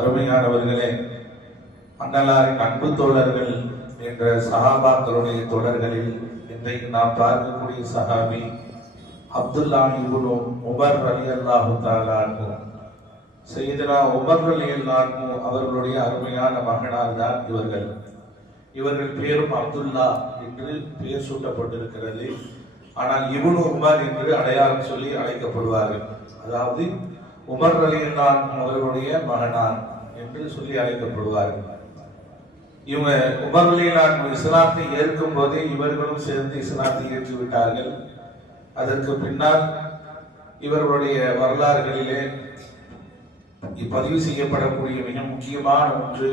அருமையானவர்களே அண்ணலாரின் அன்பு தோழர்கள் என்ற சஹாபாக்களுடைய தொடர்களில் இன்றைக்கு நாம் பார்க்கக்கூடிய சஹாபி அப்துல்லா இப்னு உமர் அலி அல்லாஹு தாலானு செய்தனா உமர் அலி அல்லாஹு அவர்களுடைய அருமையான மகனார் தான் இவர்கள். இவர்கள் பேரும் அப்துல்லா என்று பெயர் சூட்டப்பட்டிருக்கிறது. ஆனால் இவனு உமர் என்று அடையாளம் சொல்லி அழைக்கப்படுவார்கள். அதாவது உமர் அலி அவர்களுடைய மகனான் என்று சொல்லி அழைக்கப்படுவார்கள் இவங்க உமர் அலி இஸ்லாத்தை ஏற்கும் போதே இவர்களும் சேர்ந்து இஸ்லாத்தை ஏற்றுவிட்டார்கள். அதற்கு பின்னால் இவர்களுடைய வரலாறுகளிலே பதிவு செய்யப்படக்கூடிய மிக முக்கியமான ஒன்று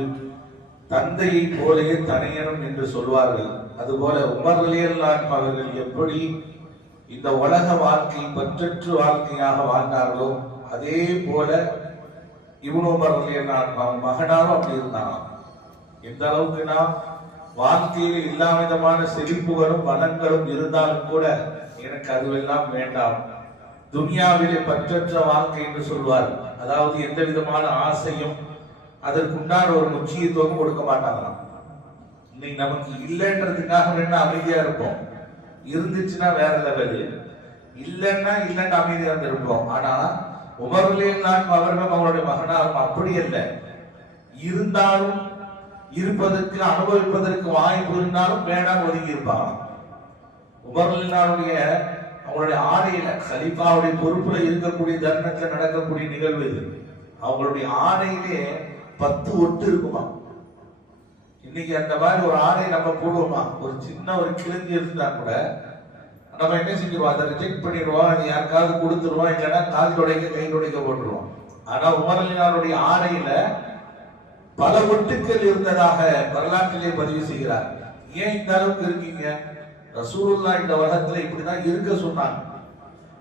தந்தையை போலே தனையனும் என்று சொல்வார்கள். அதுபோல உமர் அலியல்லான் அவர்கள் எப்படி இந்த உலக வாழ்க்கை பற்றற்று வாழ்க்கையாக வாழ்ந்தார்களோ அதே போல இவனு உமர் மகனாலும் அப்படி இருந்தானாம். எந்த அளவுக்குனா வாழ்க்கையில் எல்லா விதமான செழிப்புகளும் வளங்களும் இருந்தாலும் கூட எனக்கு அதுவெல்லாம் வேண்டாம். துனியாவிலே பற்றற்ற வாழ்க்கை என்று சொல்வார். அதாவது எந்த விதமான ஆசையும் அதற்குண்டான ஒரு முக்கியத்துவம் கொடுக்க மாட்டாங்களாம். இன்னைக்கு நமக்கு இல்லைன்றதுக்காக வேணா அமைதியா இருப்போம். இருந்துச்சுன்னா வேற லெவல் இல்லைன்னா இல்லைன்னு அமைதியா இருந்திருப்போம். ஆனா உமர்லின் நான் அவர்களும் அவருடைய மகனாரும் அப்படி அல்ல. இருந்தாலும் இருப்பதற்கு அனுபவிப்பதற்கு வாய்ப்பு இருந்தாலும் வேண்டாம் ஒதுங்கி இருப்பாங்க. உமர்லினாருடைய அவங்களுடைய ஆணையில கலிஃபாவுடைய பொறுப்புல இருக்கக்கூடிய தருணத்துல நடக்கக்கூடிய நிகழ்வு இது. அவங்களுடைய ஆணையிலே பத்து ஒட்டு இருக்குமா? இன்னைக்கு அந்த மாதிரி ஒரு ஆணை நம்ம போடுவோமா? ஒரு சின்ன ஒரு கிழிஞ்சு இருந்தா கூட நம்ம என்ன செஞ்சிருவோம்? அதை ரிஜெக்ட் பண்ணிடுவோம். அது யாருக்காவது கொடுத்துருவோம். இல்லைன்னா கால் துடைக்க கை துடைக்க போட்டுருவோம். ஆனா உமரலினாருடைய ஆணையில பல ஒட்டுக்கள் இருந்ததாக வரலாற்றிலே பதிவு செய்கிறார். ஏன் இந்த அளவுக்கு இருக்கீங்க? ரசூலுல்லா இந்த உலகத்துல இப்படிதான் இருக்க சொன்னாங்க.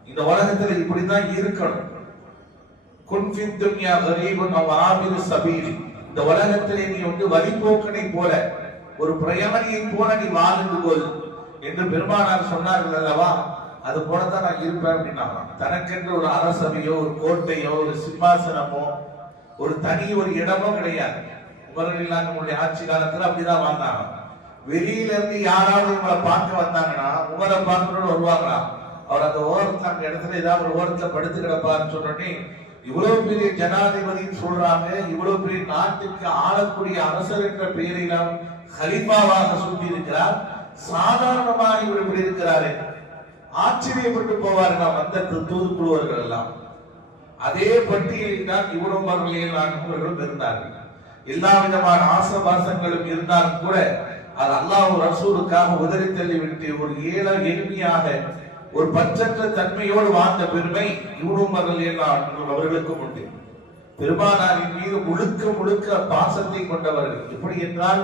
இந்த உலகத்துல இப்படிதான் இருக்கணும். குன்ஃபித் துன்யா கரீபுன் அவ் சபீல். இந்த உலகத்திலே நீ வந்து வழிபோக்கனை போல ஒரு பிரயாணியை போல நீ வாழ்ந்து கொள். என்று பெருமானார் சொன்னார்கள் அல்லவா? அது போலதான் நான் இருப்பேன் அப்படின்னா தனக்கென்று ஒரு அரசவையோ ஒரு கோட்டையோ ஒரு சிம்மாசனமோ ஒரு தனி ஒரு இடமோ கிடையாது. உமரலில்லா நம்மளுடைய ஆட்சி காலத்துல அப்படிதான் வாழ்ந்தாங்க. வெளியில இருந்து யாராவது உங்களை பார்க்க வந்தாங்கன்னா உமரை பார்க்கணும்னு வருவாங்களா? அவர் அந்த ஓரத்துல அந்த இடத்துல ஏதாவது ஒரு ஓரத்துல படுத்து கிடப்பாருன்னு சொன்னோடனே இவ்வளவு பெரிய ஜனாதிபதின்னு சொல்றாங்க. இவ்வளவு பெரிய நாட்டுக்கு ஆளக்கூடிய அரசர் என்ற பெயரிலும் நாம் ஹலிஃபாவாக இருக்கிறார் சாதாரணமாக இவர் இப்படி இருக்கிறாரு. ஆச்சரியப்பட்டு போவார்கள் வந்த தூதுக்குழுவர்கள் எல்லாம் அதே பட்டியலில் தான் இவ்வளவு மகளிர் அவர்களும் இருந்தார்கள். எல்லா விதமான ஆசபாசங்களும் இருந்தாலும் கூட அது அல்லாஹ் ரசூலுக்காக உதறி தள்ளிவிட்டு ஒரு ஏழ எளிமையாக ஒரு பச்சற்ற தன்மையோடு வாழ்ந்த பெருமை இவ்வளவு மகளிர் அவர்களுக்கும் உண்டு. பெருமானாரின் மீது முழுக்க முழுக்க பாசத்தை கொண்டவர்கள். எப்படி என்றால்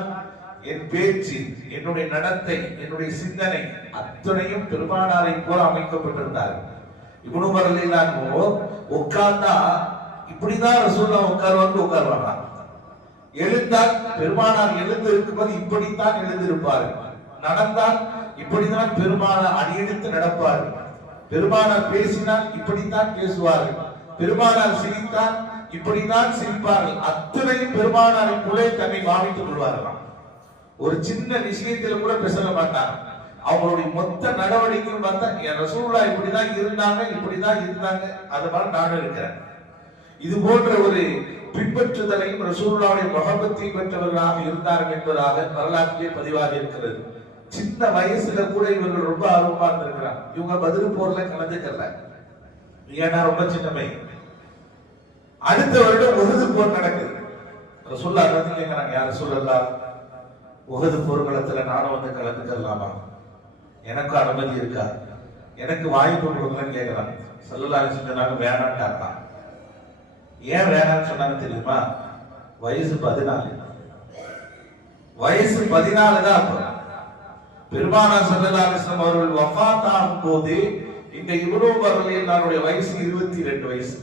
என் பேச்சு என்னுடைய நடத்தை என்னுடைய சிந்தனை அத்தனையும் பெருமானாரை போல அமைக்கப்பட்டிருந்தார்கள் இவனு இல்லாமோ உட்கார்ந்தா இப்படிதான் ரசூல்லா உட்காருவாங்க உட்காருவாங்க எழுந்தால் பெருமானார் எழுந்து இருக்கும்போது இப்படித்தான் எழுந்திருப்பார். நடந்தால் இப்படித்தான் பெருமானார் அடியெடுத்து நடப்பார். பெருமானார் பேசினால் இப்படித்தான் பேசுவார்கள் பெருமானார் சிரித்தால் இப்படித்தான் சிரிப்பார்கள். அத்தனையும் பெருமானாரின் குலே தன்னை பாவித்துக் கொள்வார்கள் ஒரு சின்ன விஷயத்துல கூட பேச மாட்டாங்க அவங்களுடைய மொத்த நடவடிக்கையும் பார்த்தா என் ரசூல்லா இப்படிதான் இருந்தாங்க இப்படிதான் இருந்தாங்க. அது மாதிரி நானும் இருக்கிறேன். இது போன்ற ஒரு பின்பற்றுதலையும் ரசூல்லாவுடைய முகபத்தையும் பெற்றவர்களாக இருந்தார்கள் என்பதாக வரலாற்றிலே பதிவாக இருக்கிறது. சின்ன வயசுல கூட இவர்கள் ரொம்ப ஆர்வமா இருந்திருக்கிறாங்க. இவங்க பதில் போர்ல கலந்துக்கல. ஏன்னா ரொம்ப சின்ன பையன். அடுத்த வருடம் உருது போர் நடக்குது. ரசூல்லா கேட்கிறாங்க யார் சொல்லலாம் உகது போர்க்களத்துல நானும் வந்து கலந்துக்கலாமா? எனக்கும் அனுமதி இருக்கா? எனக்கு வாய்ப்பு கொடுக்கலன்னு கேட்கிறான் சொல்லலாம் சொன்னாங்க வேணான்ட்டாங்க ஏன் வேணான்னு சொன்னாங்க தெரியுமா? வயசு பதினாலு. வயசு பதினாலு தான் பெருமானா சல்லல்லாஹு அவர்கள் வஃபாத் போது இந்த இவ்வளவு வரலையில் நம்முடைய வயசு இருபத்தி ரெண்டு வயசு.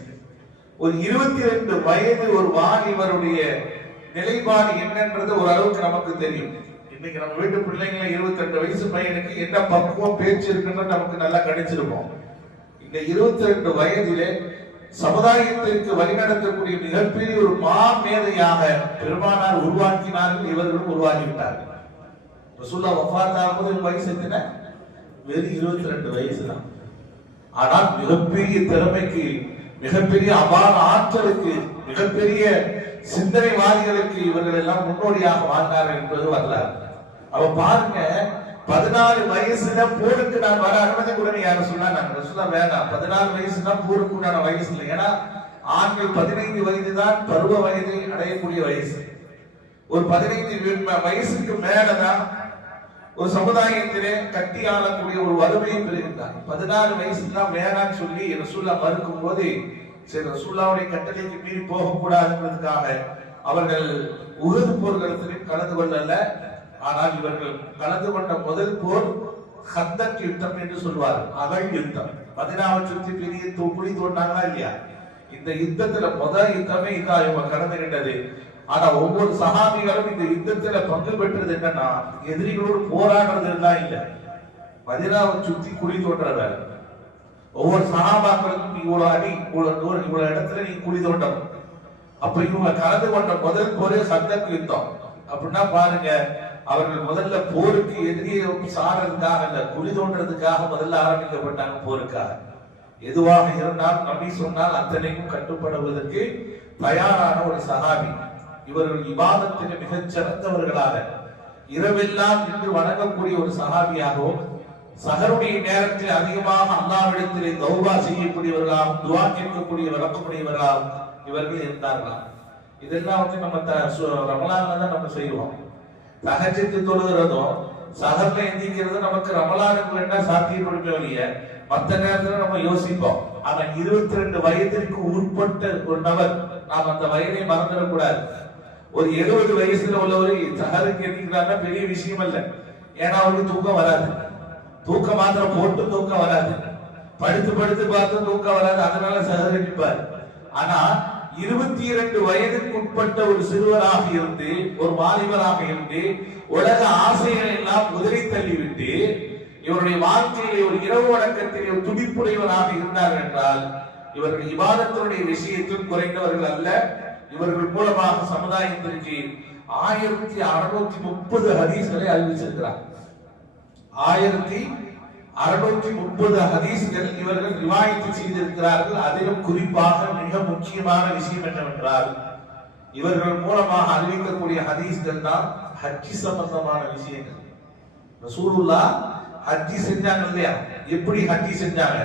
ஒரு இருபத்தி ரெண்டு வயது ஒரு வாலிபருடைய நிலைப்பாடு என்னன்றது ஒரு அளவுக்கு நமக்கு தெரியும். இன்னைக்கு நம்ம வீட்டு பிள்ளைங்களை இருபத்தி ரெண்டு வயசு பையனுக்கு என்ன பக்குவம் பேச்சு இருக்குன்னு நமக்கு நல்லா கிடைச்சிருக்கும் இந்த இருபத்தி ரெண்டு வயதிலே சமுதாயத்திற்கு வழிநடத்தக்கூடிய மிகப்பெரிய ஒரு மாமேதையாக பெருமானார் உருவாக்கினார்கள் இவர்களும் உருவாகிவிட்டார்கள். ரசூல்லா வஃபாத் ஆகும்போது வயசு எத்தனை? வெறும் இருபத்தி ரெண்டு வயசு தான் ஆனால் மிகப்பெரிய திறமைக்கு மிகப்பெரிய அபார ஆற்றலுக்கு மிகப்பெரிய சிந்தனைவாதிகளுக்கு இவர்கள் எல்லாம் முன்னோடியாக வாழ்ந்தார்கள் என்பது வரலாறு. அவ பாருங்க பதினாலு வயசுல போருக்கு நான் வர அனுமதி உடனே யாரும் சொன்னா நாங்க சொல்ல வேண்டாம் பதினாலு வயசு தான் போருக்கு உண்டான வயசு இல்லை. ஏன்னா ஆண்கள் பதினைந்து வயது தான் பருவ வயதை அடையக்கூடிய வயசு. ஒரு பதினைந்து வயசுக்கு மேலதான் ஒரு சமுதாயத்திலே கட்டி ஆளக்கூடிய ஒரு வறுமையை பெறுகின்றார். பதினாறு வயசுல தான் வேணான்னு சொல்லி ரசூல்லா மறுக்கும் போது சரி ரசூல்லாவுடைய கட்டளைக்கு மீறி போகக்கூடாதுன்றதுக்காக அவர்கள் உருது போர்க்களத்திலும் கலந்து கொள்ளல ஆனால் இவர்கள் கலந்து கொண்ட முதல் போர் ஹத்தக் யுத்தம் என்று சொல்வார். அகழ் யுத்தம். பதினாவை சுற்றி பெரிய குழி தோண்டாங்களா இல்லையா? இந்த யுத்தத்துல முதல் யுத்தமே இதா இவங்க கலந்துகிட்டது ஆனா ஒவ்வொரு சகாபிகளும் இந்த யுத்தத்துல பங்கு பெற்றது என்னன்னா எதிரிகளோடு போராடுறது எல்லாம் இல்ல. மதினாவை சுத்தி குழி தோன்ற வேலை ஒவ்வொரு சகாபாக்களுக்கும் இவ்வளவு அடி இவ்வளவு தூரம் இவ்வளவு இடத்துல நீ குழி தோண்டணும் அப்ப இவங்க கலந்து கொண்ட முதல் போரே சந்தக்கு யுத்தம். அப்படின்னா பாருங்க அவர்கள் முதல்ல போருக்கு எதிரியை சாடுறதுக்காக இல்ல குழி தோன்றதுக்காக முதல்ல ஆரம்பிக்கப்பட்டாங்க போருக்காக. எதுவாக இருந்தால் நபி சொன்னால் அத்தனைக்கும் கட்டுப்படுவதற்கு தயாரான ஒரு சகாபி. இவர்கள் இபாதத்தில் மிகச் சிறந்தவர்களாக இரவெல்லாம் நின்று வணங்கக்கூடிய ஒரு சகாபியாகவும் சகருடைய நேரத்தில் அதிகமாக அல்லாவிடத்திலே தௌபா செய்யக்கூடியவர்களாம் துவா கேட்கக்கூடிய வழக்கக்கூடியவர்களாகவும் இவர்கள் இருந்தார்களாம். இதெல்லாம் வந்து நம்ம த- சு- ரமலான்ல தான் நம்ம செய்வோம். சகஜத்தை தொழுகிறதும் சகர்ல எந்திக்கிறது நமக்கு ரமலானுக்கு என்ன சாத்தியப்படுமே ஒழிய மத்த நேரத்துல நம்ம யோசிப்போம். ஆனா இருபத்தி ரெண்டு வயதிற்கு உட்பட்ட ஒரு நபர் நாம் அந்த வயதை மறந்துடக்கூடாது. ஒரு எழுபது வயசுல உள்ளவர் சகருக்கு எந்திக்கிறாருன்னா பெரிய விஷயம் இல்லை ஏன்னா அவருக்கு தூக்கம் வராது. தூக்கம் மாத்திரம் போட்டு தூக்கம் வராது. படுத்து படுத்து பார்த்து தூக்கம் வராது. அதனால சகரிப்பார் ஆனா இருபத்தி இரண்டு வயதுக்குட்பட்ட ஒரு சிறுவராக இருந்து ஒரு வாலிபராக இருந்து உலக ஆசைகளை எல்லாம் உதறி தள்ளிவிட்டு இவருடைய வாழ்க்கையிலே ஒரு இரவு வழக்கத்தில் ஒரு துடிப்புடையவராக இருந்தார் என்றால் இவர்கள் விவாதத்தினுடைய விஷயத்தில் குறைந்தவர்கள் அல்ல. இவர்கள் மூலமாக சமுதாயத்திற்கு ஆயிரத்தி அறுநூத்தி முப்பது ஹதீஸ்களை அறிவிச்சிருக்கிறார். ஆயிரத்தி அறுநூற்றி முப்பது ஹதீஸ்கள் இவர்கள் ரிவாயத்து செய்திருக்கிறார்கள். அதிலும் குறிப்பாக மிக முக்கியமான விஷயம் என்னவென்றால் இவர்கள் மூலமாக அறிவிக்கக்கூடிய ஹதீஸ்கள் தான் ஹஜ்ஜி சம்பந்தமான விஷயங்கள். ரசூலுல்லா ஹஜ்ஜி செஞ்சாங்க இல்லையா? எப்படி ஹஜ்ஜி செஞ்சாங்க?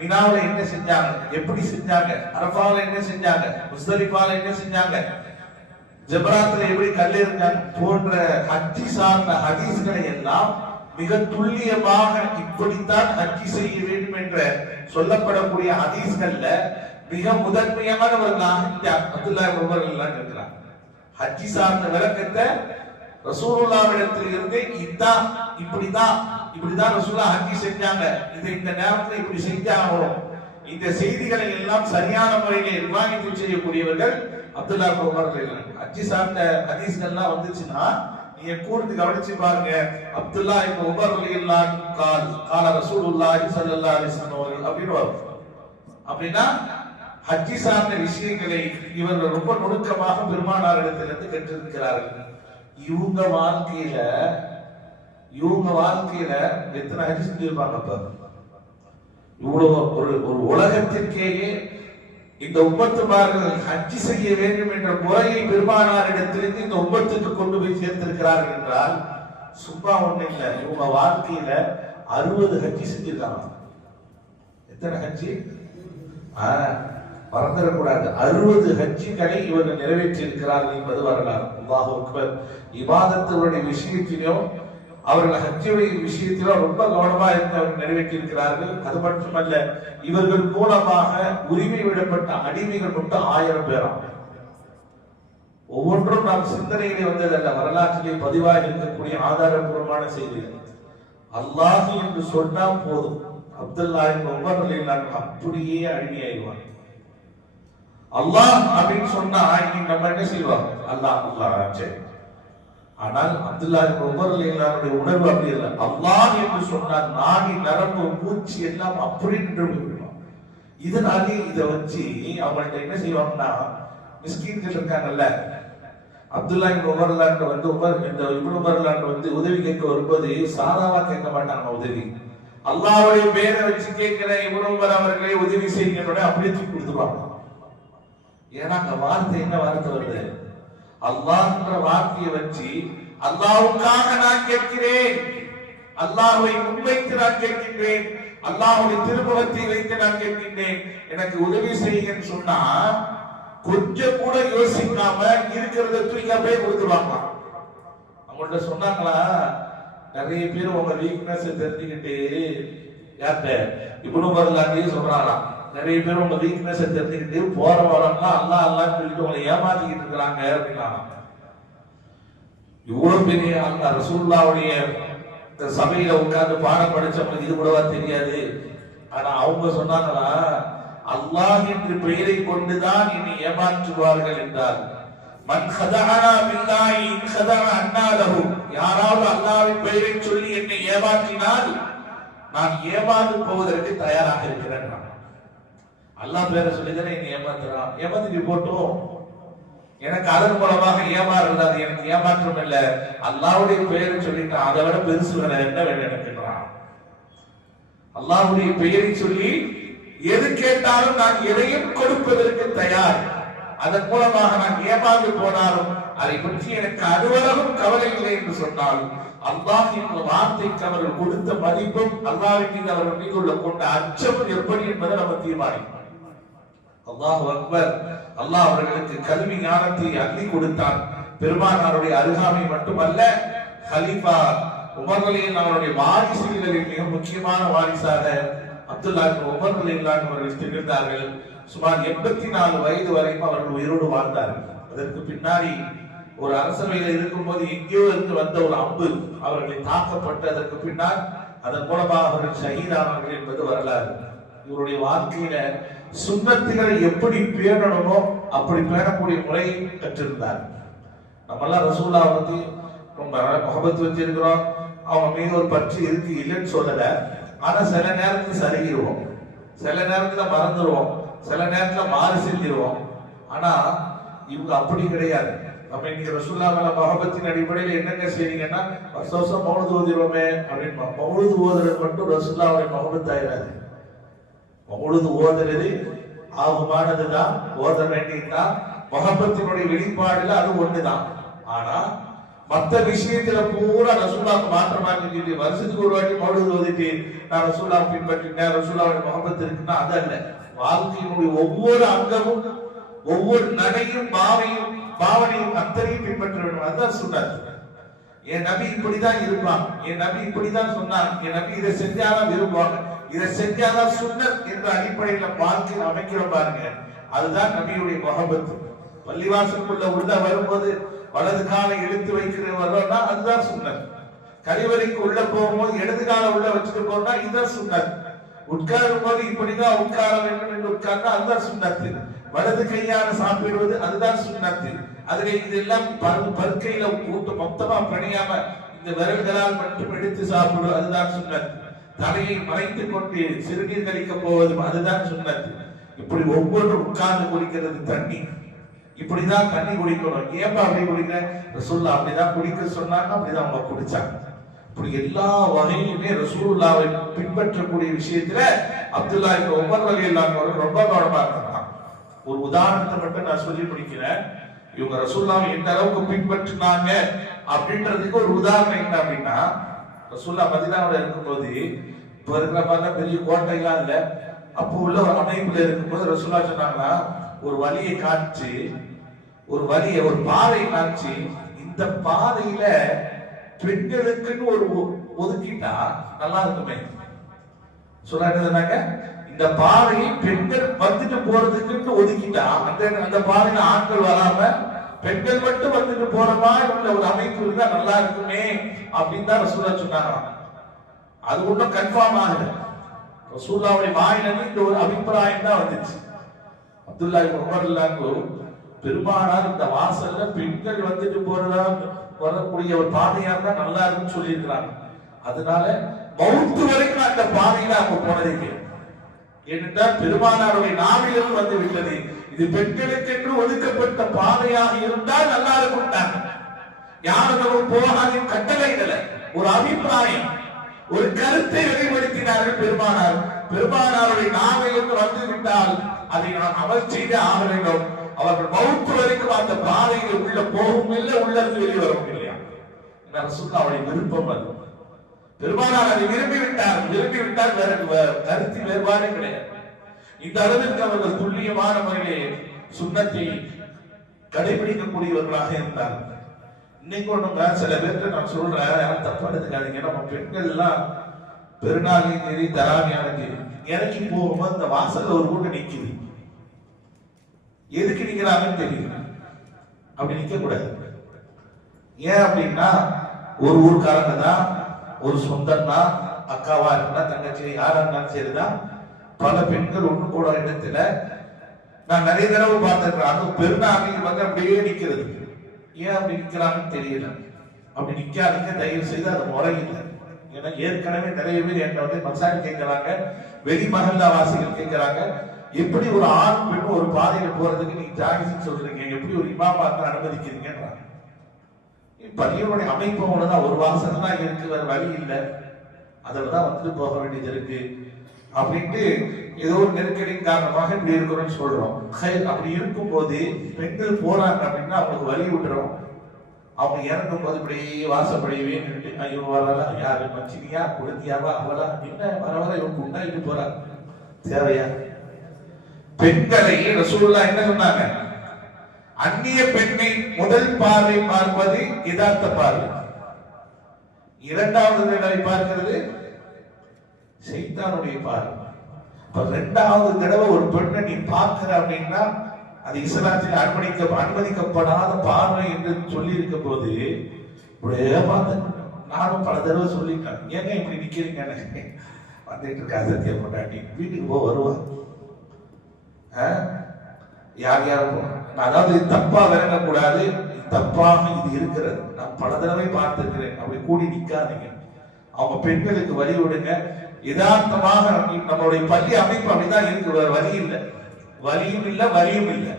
மினாவில் என்ன செஞ்சாங்க? எப்படி செஞ்சாங்க? அரபாவில் என்ன செஞ்சாங்க? முஸ்தலிஃபால என்ன செஞ்சாங்க? ஜபராத்தில் எப்படி கல் இருந்தாங்க போன்ற ஹஜ்ஜி சார்ந்த ஹதீஸ்களை எல்லாம் மிக துல்லியமாக இப்படித்தான் ஹஜ்ஜி செய்ய வேண்டும் என்ற சொல்லப்படக்கூடிய ஹதீஸ்கள்ல மிக முதன்மையானவர்களாக இந்த அப்துல்லா உமர்கள் இருக்கிறார் ஹஜ்ஜி சார்ந்த விளக்கத்தை ரசூலுல்லாவிடத்தில் இருந்து இதான் இப்படிதான் இப்படிதான் ரசூலா ஹஜ்ஜி செஞ்சாங்க. இது இந்த நேரத்தில் இப்படி செஞ்சாகணும். இந்த செய்திகளை எல்லாம் சரியான முறையில் நிர்வாகித்து செய்யக்கூடியவர்கள் அப்துல்லா உமர்கள் ஹஜ்ஜி சார்ந்த ஹதீஸ்கள்லாம் வந்துச்சுன்னா நீங்க கூர்ந்து கவனிச்சு பாருங்க. அப்துல்லா இப்ப உமர் அலியுல்லா கால் கால ரசூலுல்லாஹி ஸல்லல்லாஹு அலைஹி வஸல்லம் அவர்கள் அப்படின்னு வரும். அப்படின்னா ஹஜ்ஜி சார்ந்த விஷயங்களை இவர்கள் ரொம்ப நுணுக்கமாக பெருமானாரிடத்திலிருந்து கற்றிருக்கிறார்கள். இவங்க வாழ்க்கையில இவங்க வாழ்க்கையில எத்தனை ஹஜ்ஜி செஞ்சிருப்பாங்க அப்ப இவ்வளவு ஒரு ஒரு உலகத்திற்கேயே இந்த உம்மத்துமார்கள் ஹஜ்ஜி செய்ய வேண்டும் என்ற முறையை பெருமானாரிடத்திலிருந்து இந்த உம்மத்துக்கு கொண்டு போய் சேர்த்திருக்கிறார்கள் என்றால் சும்மா ஒண்ணு இல்ல. இவங்க வாழ்க்கையில அறுபது ஹஜ்ஜி செஞ்சிருக்காங்க. எத்தனை ஹஜ்ஜி? மறந்துடக்கூடாது. அறுபது ஹஜ்ஜிகளை இவர்கள் நிறைவேற்றி இருக்கிறார்கள் என்பது வரலாறு. அல்லாஹ் விஷயத்திலும் அவர்கள் ஹஜ்ஜுடைய விஷயத்திலும் ரொம்ப கவனமா இருந்து அவர்கள் நிறைவேற்றி இருக்கிறார்கள் அது மட்டுமல்ல இவர்கள் மூலமாக உரிமை விடப்பட்ட அடிமைகள் மட்டும் ஆயிரம் பேராம் ஒவ்வொன்றும் நாம் சிந்தனையிலே வந்ததல்ல வரலாற்றிலே பதிவாக இருக்கக்கூடிய ஆதாரபூர்வமான செய்திகள். அல்லாஹ் என்று சொன்னா போதும். அப்துல்லா இப்னு உமர் ரலியல்லாஹு அப்படியே அடிமையாயிடுவாங்க அல்லாஹ் அப்படின்னு சொன்னா இன்னைக்கு நம்ம என்ன செய்வார் அல்லாஹ் அல்லாஹ் சரி. ஆனால் அப்துல்லா இப்னு உமர் ரலியல்லாஹுடைய உணர்வு அப்படி இல்லை அல்லாஹ் என்று சொன்னால் நாடி நரம்பு மூச்சு எல்லாம் அப்படி நின்று போய்விடும் இதனாலே இதை வச்சு அவங்கள்ட்ட என்ன செய்வாங்கன்னா மிஸ்கீன்கள் இருக்காங்கல்ல. அப்துல்லா உமர்லாண்டு வந்து உமர் இந்த இப்னு உமர்லாண்டு வந்து உதவி கேட்க வரும்போது சாதாவா கேட்க மாட்டாங்க உதவி. அல்லாவுடைய பேரை வச்சு கேட்கிற இப்னு உமர் அவர்களை உதவி செய்யுங்க அப்படியே தூக்கி கொடுத்துருவாங்க. ஏன்னா அந்த வார்த்தை என்ன வார்த்தை வருது? அல்லாஹ்ன்ற வார்த்தையை வச்சு அல்லாஹ்வுக்காக நான் கேட்கிறேன். அல்லாஹ்வை முன்வைத்து நான் கேட்கின்றேன். அல்லாஹ்வுடைய திருமுகத்தை வைத்து நான் கேட்கின்றேன். எனக்கு உதவி செய்யுங்கன்னு சொன்னா கொஞ்சம் கூட யோசிக்காம இருக்கிறத தூக்கி அப்படியே கொடுத்துருவாங்க அவங்கள்ட்ட சொன்னாங்களா நிறைய பேர் உங்க வீக்னஸ் தெரிஞ்சுக்கிட்டு யார்கிட்ட? இவனு வரலான்னு சொல்றாங்களாம். நிறைய பேர் உங்க வீக்னஸ் தெரிஞ்சுக்கிட்டு போற வரலாம் அல்லா அல்லான்னு சொல்லிட்டு உங்களை ஏமாத்திக்கிட்டு இருக்கிறாங்க அப்படின்னா இவ்வளவு பெரிய அல்லா ரசூல்லாவுடைய இந்த சபையில உட்கார்ந்து பாடம் படிச்சவங்களுக்கு இது கூடவா தெரியாது. ஆனா அவங்க சொன்னாங்களா அல்லாஹ் என்று பெயரை கொண்டுதான் என்னை ஏமாற்றுவார்கள் என்றார். மன் ஹதஹனா பில்லாஹி இன் ஹதஹ யாராவது அல்லாஹ்வின் பெயரை சொல்லி என்னை ஏமாற்றினால் நான் ஏமாந்து போவதற்கு தயாராக இருக்கிறேன். அல்லாஹ் பேரை சொல்லிதானே என்னை ஏமாத்துறான்? ஏமாத்திட்டு போட்டும். எனக்கு அதன் மூலமாக ஏமாறுறது அது எனக்கு ஏமாற்றம் இல்ல. அல்லாவுடைய பெயரை சொல்லிட்டு அதை விட பெருசு வேற என்ன வேணும் எனக்குன்றான் அல்லாஹ்வுடைய பெயரை சொல்லி எது கேட்டாலும் நான் எதையும் கொடுப்பதற்கு தயார். அதன் மூலமாக நான் ஏமாந்து போனாலும் அதை பற்றி எனக்கு அதுவரவும் கவலை இல்லை என்று சொன்னால் அல்லாஹ் என்ற வார்த்தைக்கு அவர்கள் கொடுத்த மதிப்பும் அல்லாஹ்வின் மீது அவர்கள் மீது உள்ள கொண்ட அச்சம் எப்படி என்பதை நம்ம தீர்மானிக்கணும். அல்லாஹ் அக்பர். அல்லாஹ் அவர்களுக்கு கல்வி ஞானத்தை அள்ளி கொடுத்தான். பெருமானாருடைய அருகாமை மட்டுமல்ல ஹலீஃபா உமர்களின் அவருடைய வாரிசுகளில் மிக முக்கியமான வாரிசாக அப்துல்லா இப்னு உமர் அலில்லான் அவர்கள் திகழ்ந்தார்கள். சுமார் எண்பத்தி நாலு வயது வரைக்கும் அவர்கள் உயிரோடு வாழ்ந்தார்கள். அதற்கு பின்னாடி ஒரு அரசவையில இருக்கும்போது எங்கேயோ இருந்து வந்த ஒரு அம்பு அவர்களை தாக்கப்பட்டு அதற்கு பின்னால் அதன் மூலமாக அவர்கள் ஷஹீதானார்கள் என்பது வரலாறு. இவருடைய வாழ்க்கையில சுண்ணத்தினர் எப்படி பேணணுமோ அப்படி பேணக்கூடிய முறை கற்றிருந்தார். நம்மெல்லாம் ரசூல்லா வந்து ரொம்ப முகபத்து வச்சிருக்கிறோம். அவங்க மீது ஒரு பற்று இருக்கு இல்லைன்னு சொல்லல. ஆனா சில நேரத்துல சரிகிடுவோம் சில நேரத்துல மறந்துடுவோம் சில நேரத்துல மாறு செஞ்சிருவோம் ஆனா இவங்க அப்படி கிடையாது. நம்ம இன்னைக்கு ரசூல்லா மேல மகபத்தின் அடிப்படையில் என்னங்க செய்றீங்கன்னா வருஷம் வருஷம் மௌனது ஓதிடுவோமே அப்படின்னு மௌனது ஓதுறது மட்டும் ரசூல்லாவுடைய மகபத் ஆயிடாது மௌனது ஓதுறது. ஆகுமானதுதான். ஓத வேண்டியதுதான். மகப்பத்தினுடைய வெளிப்பாடுல அது ஒண்ணுதான். ஆனா மத்த விஷயத்துல பூரா ரசூலாவுக்கு மாற்றமா சொல்லி வருஷத்துக்கு ஒரு வாட்டி பொழுது ஓதிட்டு நான் ரசூலா பின்பற்றினேன் ரசூலாவுடைய முகப்பத்து இருக்குன்னா அது அல்ல. வாழ்க்கையினுடைய ஒவ்வொரு அங்கமும் ஒவ்வொரு நடையும் பாவையும் பாவனையும் அத்தனையும் பின்பற்ற வேண்டும். அதுதான் சொன்னார் என் நபி இப்படிதான் இருப்பான். என் நபி இப்படிதான் சொன்னான். என் நபி இதை செஞ்சாதான் விரும்புவாங்க. இதை செஞ்சாதான் சுன்னத் என்ற அடிப்படையில வாழ்க்கையில் அமைக்கிறோம் பாருங்க. அதுதான் நபியுடைய முகபத்து. பள்ளிவாசலுக்குள்ள உள்ள வரும்போது வலது காலை எடுத்து வைக்கிற வர்றோம்னா அதுதான் சுன்னத் கழிவறைக்கு உள்ள போகும்போது இடது காலை உள்ள வச்சுட்டு போனா இதுதான் சுன்னத் உட்காரும் போது இப்படிதான் உட்கார வேண்டும் என்று உட்கார்ந்தா அதுதான் சுண்ணத்து. வலது கையால சாப்பிடுவது அதுதான் சுண்ணத்து. அதுல இதெல்லாம் பருக்கையில கூட்டு மொத்தமா பணியாம இந்த விரல்களால் மட்டும் எடுத்து சாப்பிடுவது அதுதான் சுண்ணத்து தலையை மறைத்துக் கொண்டு சிறுநீர் கழிக்க போவதும் அதுதான் சொன்னது இப்படி ஒவ்வொன்றும் உட்கார்ந்து குடிக்கிறது தண்ணி. இப்படிதான் தண்ணி குடிக்கணும். ஏப்பா அப்படி குடிக்கிற? ரசூல்லா அப்படிதான் குடிக்க சொன்னாங்க அப்படிதான் அவங்க குடிச்சாங்க. இப்படி எல்லா வகையிலுமே ரசூல்லாவை பின்பற்றக்கூடிய விஷயத்துல அப்துல்லா இப்ப உமர் அலி அல்லாஹ் ரொம்ப கவனமா இருந்தான் ஒரு உதாரணத்தை மட்டும் நான் சொல்லி முடிக்கிறேன். இவங்க ரசூல்லாவை எந்த அளவுக்கு பின்பற்றினாங்க அப்படின்றதுக்கு ஒரு உதாரணம் என்ன அப்படின்னா ரசூல்லா மதினாவில் இருக்கும்போது இப்போ இருக்கிற மாதிரிலாம் பெரிய கோட்டைலாம் இல்லை. அப்போ உள்ள ஒரு அமைப்புல இருக்கும்போது ரசூல்லா சொன்னாங்கன்னா ஒரு வழியை காட்சி ஒரு வழியை ஒரு பாதை காட்சி இந்த பாதையில பெண்களுக்குன்னு ஒரு ஒ- ஒதுக்கிட்டா நல்லா இருக்குமே. சொன்னாங்க இந்த பாதையை பெண்கள் வந்துட்டு போறதுக்குன்னு ஒதுக்கிட்டா அந்த அந்த பாதையில ஆண்கள் வராம பெண்கள் மட்டும் வந்துட்டு போறதா மாதிரி உள்ள ஒரு அமைப்பு இருந்தா நல்லா இருக்குமே அப்படின்னு தான் ரசூலா சொன்னாங்க அது ஒன்றும் கன்ஃபார்ம் ஆகல. ரசூல்லாவுடைய வாயிலிருந்து இந்த ஒரு அபிப்பிராயம் தான் வந்துச்சு. அப்துல்லா இப்னு பெரும்பாலான பெருமானார் இந்த வாசல்ல பெண்கள் வந்துட்டு போறதா வரக்கூடிய ஒரு பாதையா இருந்தா நல்லா இருக்குன்னு சொல்லியிருக்கிறாங்க. அதனால மவுத்து வரைக்கும் அந்த பாதையில அவங்க போனதே ஏனென்றால் பெருமானாருடைய நாவிலிருந்து வந்து விட்டது. இது பெண்களுக்கென்று ஒதுக்கப்பட்ட பாதையாக இருந்தால் நல்லா கொண்டாங்க யாரும் நம்ம போகாது கட்டளையிடல. ஒரு அபிப்பிராயம். ஒரு கருத்தை வெளிப்படுத்தினார்கள் பெருமானார். பெருமானாருடைய நாவிலிருந்து வந்து விட்டால் அதை நான் அமல் செய்த ஆக வேண்டும். அவர்கள் மவுத்து வரைக்கும் அந்த பாதையில் உள்ள போகும் இல்லை உள்ளது வெளிவரும் இல்லையா? ரசுல்லாவுடைய விருப்பம் அது. பெருமானார் அதை விரும்பி விட்டார் விரும்பி விட்டால் வேற கருத்து வேறுபாடு கிடையாது. இந்த அளவிற்கு அவர்கள் துல்லியமான முறையிலே சுண்ணத்தை கடைபிடிக்கக்கூடியவர்களாக இருந்தார் இன்னைக்கு ஒண்ணுங்க சில பேருக்கு நான் சொல்றேன் யாரும் தப்பா எடுத்துக்காதீங்க. நம்ம பெண்கள் எல்லாம் பெருநாளையும் சரி தராமையான சரி இறங்கி போகும்போது இந்த வாசல்ல ஒரு கூட்டம் நிற்குது எதுக்கு நிக்கிறாங்கன்னு தெரியல. அப்படி நிக்க கூடாது ஏன் அப்படின்னா ஒரு ஊர்க்காரங்க தான் ஒரு சொந்தம் தான் அக்காவா இருந்தா தங்கச்சி யாரா இருந்தாலும் சரிதான். பல பெண்கள் ஒண்ணு கூட இடத்துல நான் நிறைய தடவை பார்த்திருக்கிறேன். அதுவும் பெருநாளைக்கு வந்து அப்படியே நிக்கிறது. ஏன் அப்படி நிக்கிறாங்கன்னு தெரியல. அப்படி நிக்காதீங்க தயவு செய்து அது முறை இல்லை ஏன்னா ஏற்கனவே நிறைய பேர் என்ன வந்து மசாஜ் கேட்கிறாங்க வெளி மகல்லா வாசிகள் கேட்கிறாங்க. எப்படி ஒரு ஆண் பெண் ஒரு பாதையில போறதுக்கு நீங்க ஜாகிஸ் சொல்றீங்க? எப்படி ஒரு இமாமா இருந்தா அனுமதிக்கிறீங்கன்றாங்க பள்ளியோடைய அமைப்பு ஒண்ணுதான் ஒரு வாசல் தான் இருக்கு வேற வழி இல்லை. அதில் தான் வந்துட்டு போக வேண்டியது இருக்கு. அப்படின்ட்டு ஏதோ ஒரு நெருக்கடியின் காரணமாக இப்படி இருக்கிறோம்னு சொல்றோம். அப்படி அப்படி இருக்கும்போது பெண்கள் போறாங்க அப்படின்னா அவங்களுக்கு வழி விட்டுறோம் அவங்க இறங்கும் போது இப்படி வாசப்படையவே ஐயோ வரலாம் யாரு மச்சினியா குழந்தையாவா அவளா என்ன வர வர இவங்க உண்டாயிட்டு போறா. தேவையா? பெண்களை ரசூல்லா என்ன சொன்னாங்க? அந்நிய பெண்ணை முதல் பார்வை பார்ப்பது யதார்த்த பார்வை. இரண்டாவது நிலை பார்க்கிறது செய்தானுடைய பார்வை இப்ப ரெண்டாவது தடவை ஒரு பெண்ணை நீ பார்க்கிற அப்படின்னா அது இஸ்லாத்தில் அனுமதிக்க அனுமதிக்கப்படாத பார்வை என்று சொல்லி இருக்கும் போது இப்படியே பார்த்து நானும் பல தடவை சொல்லிட்டேன். ஏங்க இப்படி நிக்கிறீங்க வந்துட்டு இருக்கா சத்தியம் கொண்டாட்டி வீட்டுக்கு போக வருவான் ஆ? யார் யாரும் அதாவது தப்பா விளங்கக்கூடாது. தப்பாக இது இருக்கிறது. நான் பல தடவை பார்த்திருக்கிறேன். அப்படி கூடி நிக்காதீங்க. அவங்க பெண்களுக்கு வழி விடுங்க. யதார்த்தமாக நம்மளுடைய பள்ளி அமைப்பு அப்படிதான் இருக்கு. வேற வழி இல்லை. வலியும் இல்லை வலியும் இல்லை.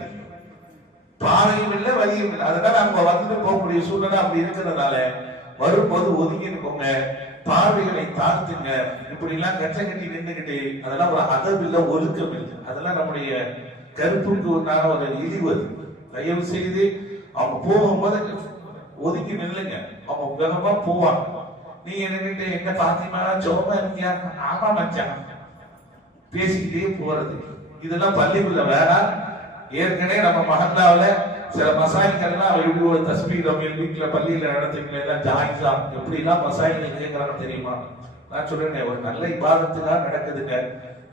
பாறையும் இல்லை வலியும் இல்லை. அதனால அங்க வந்துட்டு போகக்கூடிய சூழ்நிலை அப்படி இருக்கிறதுனால வரும்போது ஒதுங்கி இருக்கோங்க பார்வைகளை தாழ்த்துங்க. இப்படி எல்லாம் கச்ச கட்டி நின்றுகிட்டு அதெல்லாம் ஒரு அதம் இல்லை ஒழுக்கம் இல்லை. அதெல்லாம் நம்முடைய கருப்புக்கு உண்டான ஒரு இழிவு அது. தயவு செய்து அவங்க போகும்போது ஒதுக்கி நில்லுங்க. அவங்க வேகமா போவாங்க. நீங்க என்கிட்ட என்ன பாத்திமா சோமா இருக்கியா? ஆமா மச்சான். பேசிக்கிட்டே போறது. இதெல்லாம் பள்ளிக்குள்ள வேற ஏற்கனவே நம்ம மகந்தாவில சில மசாயிகள்லாம் எப்படி ஒரு தஸ்பீரம் என் வீட்டுல பள்ளியில நடத்துங்களே எல்லாம் ஜாயிஸா எப்படி எல்லாம் கேட்கறாங்க தெரியுமா? நான் சொல்றேன் ஒரு நல்ல இபாதத்துக்காக நடக்குதுங்க.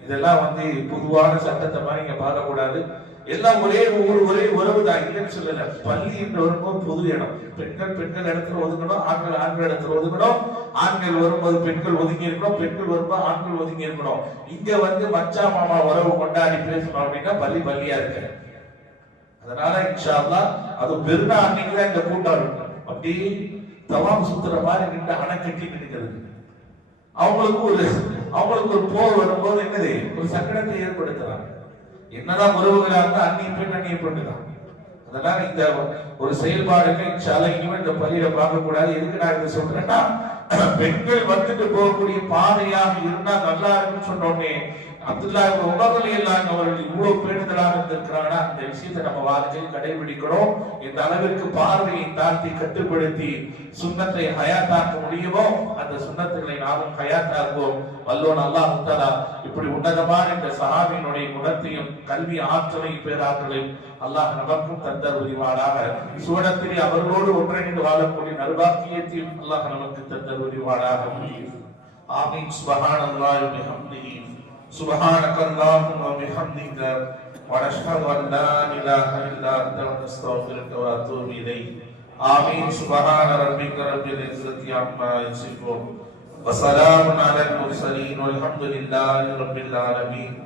இதெல்லாம் வந்து பொதுவான சட்டத்தை மாதிரி நீங்க பார்க்கக்கூடாது. எல்லாம் ஒரே ஒவ்வொரு ஒரே உறவு தான். இல்லைன்னு சொல்லல. பள்ளி வரும்போது பொது இடம். பெண்கள் பெண்கள் இடத்துல ஒதுங்கணும் ஆண்கள் ஆண்கள் இடத்துல ஒதுங்கணும். ஆண்கள் வரும்போது பெண்கள் ஒதுங்கி இருக்கணும் பெண்கள் வரும்போது ஆண்கள் ஒதுங்கி இருக்கணும். இங்க வந்து மச்சா மாமா உறவு கொண்டாடி பேசணும் அப்படின்னா பள்ளி பள்ளியா இருக்கு. அதனால இன்ஷால்லா அது பெருநாள் அன்னைக்கு தான் இந்த கூட்டம் இருக்கும். அப்படி தவாம் சுத்துற மாதிரி நின்று அணை கட்டி நிற்கிறது. அவங்களுக்கு ஒரு அவங்களுக்கு ஒரு போர் வரும்போது என்னது? ஒரு சங்கடத்தை ஏற்படுத்துறாங்க. என்னதான் உறவுகளா இருந்தா அந்நிய பெண் அந்நிய பெண்ணு தான் அதனால இந்த ஒரு செயல்பாடுகள் இன்ஷால்ல இனிமே இந்த பள்ளியில பார்க்க கூடாது. எதுக்கு நான் இதை சொல்றேன்னா பெண்கள் வந்துட்டு போகக்கூடிய பாதையாக இருந்தா நல்லா இருக்குன்னு சொன்னோடனே அப்துல்லா உமர்லி எல்லாம் அவர்கள் இவ்வளவு பேணுதலாக இருந்திருக்கிறாங்கன்னா அந்த விஷயத்தை நம்ம வாழ்க்கையில் கடைபிடிக்கணும் இந்த அளவிற்கு பார்வையை தாழ்த்தி கட்டுப்படுத்தி சுண்ணத்தை ஹயாத்தாக்க முடியுமோ அந்த சுண்ணத்துகளை நாமும் ஹயாத்தாக்குவோம். வல்லோன் அல்லாஹ் முத்தலா இப்படி உன்னதமான இந்த சஹாபியினுடைய குணத்தையும் கல்வி ஆற்றலையும் பேராற்றலையும் அல்லாஹ் நமக்கும் தந்தர் உரிவாளாக சுவனத்திலே அவர்களோடு ஒன்றிணைந்து வாழக்கூடிய நல்வாக்கியத்தையும் அல்லாஹ் நமக்கு தந்தர் உரிவாளாக ஆமீன். சுபஹானல்லாஹி வபிஹம்திஹி سبحانك اللهم وبحمدك ونشهد أن لا إله إلا أنت ونستغفرك ونتوب إليك. آمين. سبحان ربك رب العزة عما يصفون. وسلام على المرسلين والحمد لله رب العالمين.